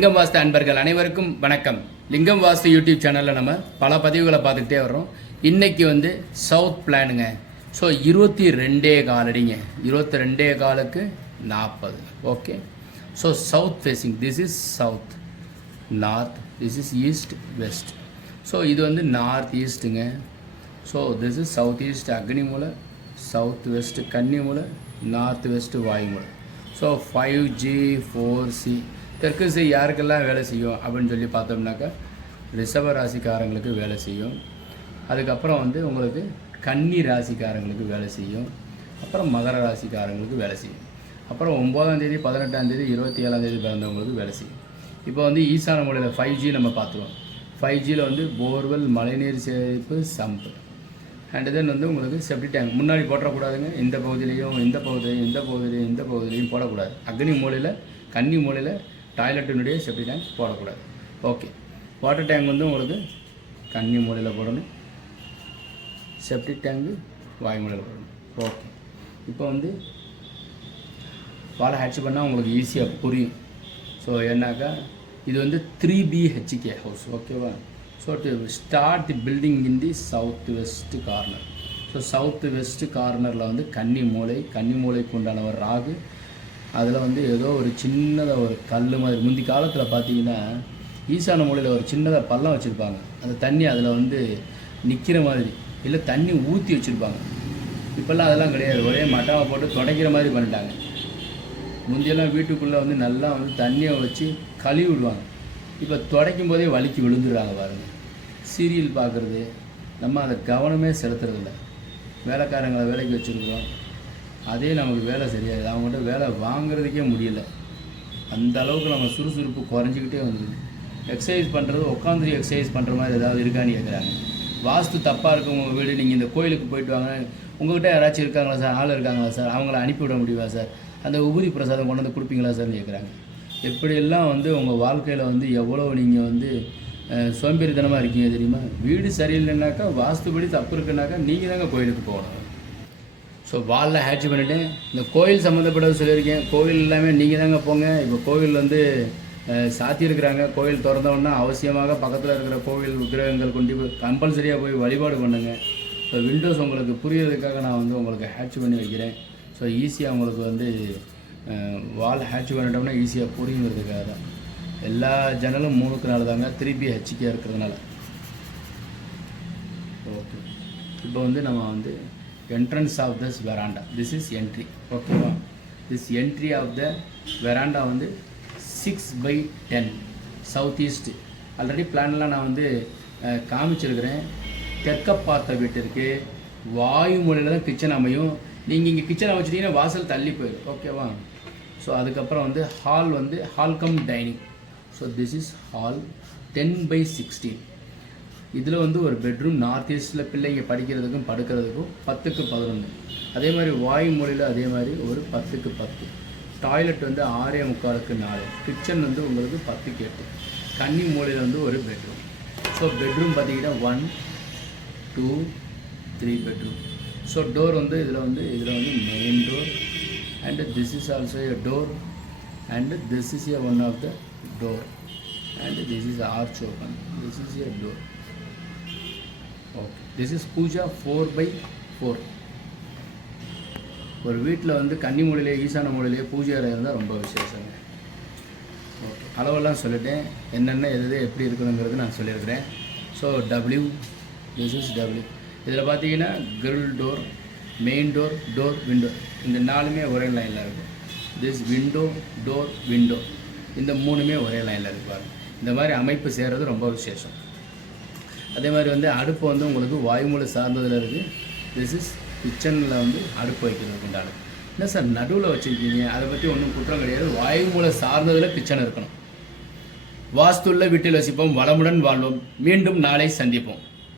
லிங்கம் வாஸ்து அன்பர்கள் அனைவருக்கும் வணக்கம். லிங்கம் வாஸ்து யூடியூப் சேனலில் நம்ம பல பதிவுகளை பார்த்துக்கிட்டே வர்றோம். இன்றைக்கி வந்து சவுத் பிளானுங்க. ஸோ 22 காலடிங்க, 22 காலுக்கு 40. Okay. So south facing, this is south, north, this is east, west. So இது வந்து நார்த் ஈஸ்ட்டுங்க. So this is south east அக்னிமூலை, சவுத் வெஸ்ட் கன்னிமூலை, நார்த் வெஸ்ட் வாயுமூலை. ஸோ 5G 4C தெற்கு திசை யாருக்கெல்லாம் வேலை செய்யும் அப்படின்னு சொல்லி பார்த்தோம்னாக்கா ரிஷப ராசிக்காரங்களுக்கு வேலை செய்யும். அதுக்கப்புறம் வந்து உங்களுக்கு கன்னி ராசிக்காரங்களுக்கு வேலை செய்யும். அப்புறம் மகர ராசிக்காரங்களுக்கு வேலை செய்யும். அப்புறம் 9ஆம் தேதி 18ஆம் தேதி 27ஆம் தேதி பிறந்தவங்களுக்கு வேலை செய்யும். இப்போ வந்து ஈசான மூலையில் 5G நம்ம பார்த்துருவோம். 5Gயில் வந்து போர்வெல், மழைநீர் சேமிப்பு, சம்பு அண்ட் தென் வந்து உங்களுக்கு செப்டி டேங்க் முன்னாடி போட்டக்கூடாதுங்க. இந்த பகுதியிலையும் இந்த பகுதியிலையும் இந்த பகுதியிலையும் இந்த பகுதியிலையும் போடக்கூடாது. அக்னி மூலையில் கன்னி மூலையில் டாய்லெட்டினுடைய செப்டி டேங்க் போடக்கூடாது. ஓகே. வாட்டர் டேங்க் வந்து உங்களுக்கு கன்னி மூலையில் போடணும், செப்டி டேங்கு வாயு மூலையில் போடணும். ஓகே. இப்போ வந்து வாழை ஹேட்ச் பண்ணால் உங்களுக்கு ஈஸியாக புரியும். ஸோ ஏன்னாக்கா இது வந்து 3BHK ஹவுஸ். ஓகேவா? So to start the building in the south west corner. So south west கார்னரில் வந்து கன்னி மூலைக்கு உண்டான ஒரு ராகு, அதில் வந்து ஏதோ ஒரு சின்னதாக ஒரு கல் மாதிரி முந்தி காலத்தில் பார்த்தீங்கன்னா ஈசான மூலையில் ஒரு சின்னதாக பள்ளம் வச்சுருப்பாங்க. அந்த தண்ணி அதில் வந்து நிற்கிற மாதிரி, இல்லை தண்ணி ஊற்றி வச்சுருப்பாங்க. இப்போல்லாம் அதெல்லாம் கிடையாது. ஒரே மட்டாவை போட்டு துடைக்கிற மாதிரி பண்ணிட்டாங்க. முந்தியெல்லாம் வீட்டுக்குள்ளே வந்து நல்லா வந்து தண்ணியை வச்சு கழுவி விடுவாங்க. இப்போ துடைக்கும் போதே வலிக்கு விழுந்துடுறாங்க பாருங்கள். சீரியல் பார்க்குறது, நம்ம அதை கவனமே செலுத்துறதில்ல. வேலைக்காரங்களை வேலைக்கு வச்சுருக்குறோம், அதே நமக்கு வேலை சரியாது. அவங்கள்ட்ட வேலை வாங்குறதுக்கே முடியல. அந்த அளவுக்கு நம்ம சுறுசுறுப்பு குறைஞ்சிக்கிட்டே வந்துடுது. எக்ஸசைஸ் பண்ணுறது உட்காந்து எக்ஸசைஸ் பண்ணுற மாதிரி ஏதாவது இருக்கான்னு கேட்குறாங்க. வாஸ்து தப்பாக இருக்கும் உங்கள் வீடு, நீங்கள் இந்த கோயிலுக்கு போயிட்டு வாங்க, உங்கள்கிட்ட யாராச்சும் இருக்காங்களா சார், ஆள் இருக்காங்களா சார், அவங்கள அனுப்பிவிட முடியுமா சார், அந்த உபரி பிரசாதம் கொண்டு வந்து கொடுப்பீங்களா சார்னு கேட்குறாங்க. எப்படியெல்லாம் வந்து உங்கள் வாழ்க்கையில் வந்து எவ்வளோ நீங்கள் வந்து சோம்பேறித்தனமாக இருக்கீங்க தெரியுமா? வீடு சரியில்லைன்னாக்கா, வாஸ்துபடி தப்பு இருக்குன்னாக்கா நீங்கள் தாங்க கோயிலுக்கு போகணும். ஸோ வாலில் ஹேட்ச் பண்ணிவிட்டேன். இந்த கோயில் சம்மந்தப்பட்டது சொல்லியிருக்கேன். கோவில் எல்லாமே நீங்கள் தாங்க போங்க. இப்போ கோவில் வந்து சாத்தியிருக்கிறாங்க. கோயில் திறந்தோன்னா அவசியமாக பக்கத்தில் இருக்கிற கோவில் விக்கிரகங்கள் கொண்டு போய் கம்பல்சரியாக போய் வழிபாடு பண்ணுங்க. ஸோ விண்டோஸ் உங்களுக்கு புரியறதுக்காக நான் வந்து உங்களுக்கு ஹேட்ச் பண்ணி வைக்கிறேன். ஸோ ஈஸியாக உங்களுக்கு வந்து வால் ஹேட்ச் பண்ணிட்டோம்னா ஈஸியாக புரியுங்கிறதுக்காக தான். எல்லா ஜன்னலும் 3க்கு 4 தாங்க, 3BHK இருக்கிறதுனால. ஓகே. இப்போ வந்து நம்ம வந்து entrance of this veranda, this is entry. ஓகேவா? this entry of the veranda வந்து 6/10 சவுத் ஈஸ்ட். ஆல்ரெடி பிளான்லாம் நான் வந்து காமிச்சிருக்கிறேன். தெற்க பார்த்த வீட்டிற்கு வாயு மூலையில் தான் கிச்சன் அமையும். நீங்கள் இங்கே கிச்சன் அமைச்சிட்டிங்கன்னா வாசல் தள்ளி போயிடும். ஓகேவா? ஸோ அதுக்கப்புறம் வந்து ஹால் வந்து hall come dining. So this is hall 10/16. இதில் வந்து ஒரு பெட்ரூம், நார்த் ஈஸ்ட்டில் பிள்ளைங்க படிக்கிறதுக்கும் படுக்கிறதுக்கும் 10க்கு 11. அதே மாதிரி வாயு மூலையில் அதே மாதிரி ஒரு 10க்கு 10. டாய்லெட் வந்து 6:45க்கு 4. கிச்சன் வந்து உங்களுக்கு 10க்கு 8. கன்னி மூலையில் வந்து ஒரு பெட்ரூம். ஸோ பெட்ரூம் பார்த்தீங்கன்னா 1 2 3 பெட்ரூம். ஸோ டோர் வந்து இதில் வந்து main door and this is also a door and this is a one of the door and this is arch open, this is a door. Okay. This is Pooja 4/4. ஒரு வீட்டில் வந்து கன்னி மூலையிலே ஈசான மூலையிலே பூஜை அறை இருந்தால் ரொம்ப விசேஷங்க. ஓகே. அளவெல்லாம் சொல்லிட்டேன், என்னென்ன எது எப்படி இருக்கணுங்கிறது நான் சொல்லியிருக்கிறேன். So W, this is W. இதில் பார்த்தீங்கன்னா grill door, main door, door, window, இந்த 4மே ஒரே லைனில் இருக்கும். திஸ் விண்டோ, டோர், விண்டோ, இந்த 3மே ஒரே லைனில் இருப்பாங்க. இந்த மாதிரி அமைப்பு செய்கிறது ரொம்ப விசேஷம். அதே மாதிரி வந்து அடுப்பு வந்து உங்களுக்கு வாயுமூலை சார்ந்ததில் இருக்குது. திஸ் இஸ் கிச்சனில் வந்து அடுப்பு வைக்கிறதுக்கு உண்டானது. என்ன சார் நடுவில் வச்சுருக்கீங்க, அதை பற்றி ஒன்றும் குற்றம் கிடையாது. வாயுமூலை சார்ந்ததில் கிச்சன் இருக்கணும். வாஸ்துள்ள வீட்டில் வசிப்போம், வளமுடன் வாழ்வோம். மீண்டும் நாளை சந்திப்போம்.